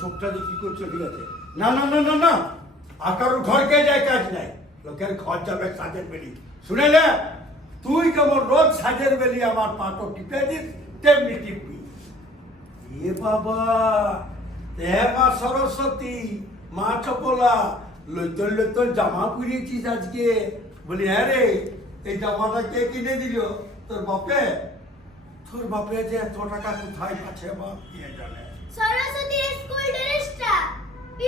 চোখটা যে কি করছো ঠিক আছে না না না না না আর কারোর ঘরকে যায় কাজ নাই লোকের ঘর যাবে সাজের বেলি শুনে নে তুই যেমন রোজ সাজের বেলি আমার পাটো টিপে দিস তেমনি টিপবি এ বাবা এ মা সরস্বতী মা চপলা লইতল লইতল জামা পরিয়েছিস আজকে বলি হ্যাঁ রে এই জামাটা কে কিনে দিল তোর বাপে যে এত টাকা কোথায় পাচ্ছে বাপ কে জানে সরস্বতীর স্কুল ড্রেসটা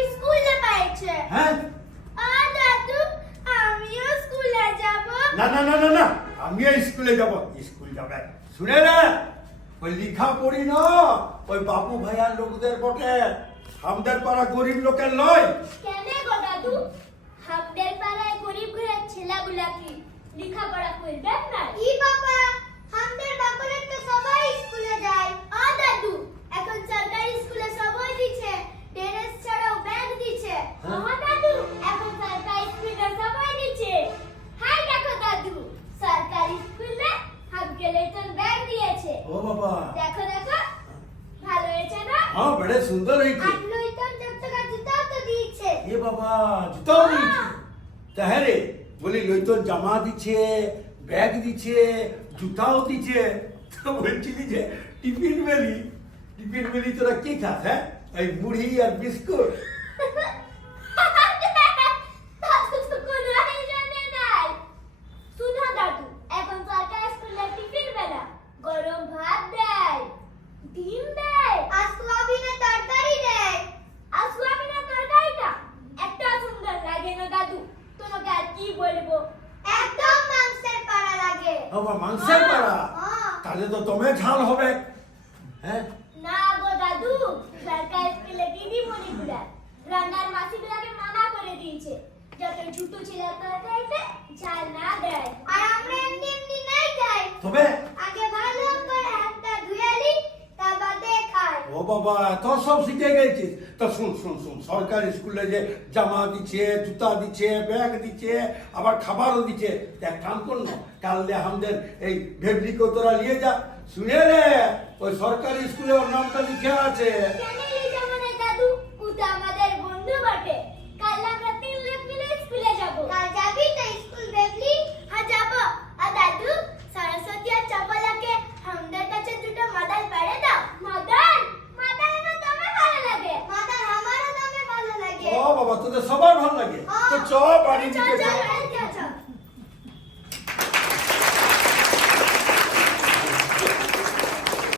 স্কুলে পাইছে হ্যাঁ দাদু আমিও স্কুলে যাব না না না না না আমিও স্কুলে যাব স্কুল যাবে শুনে রে ওই লিখা পড়ি না ওই বাবু ভাইয়ার লোকদের বটে আমাদের পাড়া গরিব লোকের নয় কেন গো দাদু আমাদের পাড়ায় গরিব ঘরের ছেলেগুলা কি লেখাপড়া করবে না ই বাবা আমাদের বাপরে তো সবাই স্কুলে যায় দাদু এখন সরকারি স্কুলে সবাই দিচ্ছে ড্রেস ছাড়াও ব্যাগ দিচ্ছে দাদু এখন সরকারি স্কুলে সবাই দিচ্ছে হাই দেখো দাদু সরকারি স্কুলে হাফ গেলেটন ব্যাগ দিয়েছে ও বাবা দেখো দেখো ভালো হয়েছে না হ্যাঁ বড় সুন্দর হয়েছে আর লইতন চকচকা জুতাও তো দিয়েছে এ বাবা জুতাও দিয়েছে তাহলে বলি লইতন জামা দিচ্ছে ব্যাগ দিচ্ছে জুতাও দিচ্ছে তো বলছিলি যে টিফিন বেলি তোরা কি খাস হ্যাঁ এই মুড়ি আর বিস্কুট দাদু তো কোনো আয়োজনে নাই শুনো দাদু এখন সরকারি স্কুলে টিফিন বেলা গরম ভাত দেয় ডিম দেয় আর সোয়াবিনের তরকারি দেয় আর সোয়াবিনের তরকারিটা একটা সুন্দর লাগে না দাদু তোমাকে আর কি বলবো একদম মাংসের পাড়া লাগে আবার মাংসের পাড়া তাহলে তো দমে ঝাল হবে হ্যাঁ না গো দাদু সরকারি স্কুলে দিদিমণিগুলা রান্নার মাসিগুলাকে মানা করে দিয়েছে যাতে ছোট ছেলের তরকারিতে ঝাল না দেয় আর আমরা এমনি এমনি নাই খাই তবে আগে ভালো করে হাতটা ধুয়ালি তারপরে খাই ও বাবা এত সব শিখে গেছিস তা শুন সরকারি স্কুলে যে জামা দিচ্ছে জুতা দিচ্ছে ব্যাগ দিচ্ছে আবার খাবারও দিচ্ছে এক কাম কর না কালকে আমাদের এই ভেবলিকে তোরা নিয়ে যা শুনে রে ওই সরকারি স্কুলে ওর নামটা লিখে আছে কেন এই জামানে দাদু ওটা আমাদের বন্ধু বটে কাল আমরা তিন লোক মিলে স্কুলে যাব কাল যাবি তো স্কুল ভেবলি হ্যাঁ যাব আর দাদু সরস্বতী আর চপলাকে আমাদের কাছে দুটো মাদাল পাড়ে দাও মাদাল না তোমার ভালো লাগে মাদাল আমারও তোমার ভালো লাগে ও বাবা তোদের সবার ভালো লাগে তো চ বাড়ি দিকে চল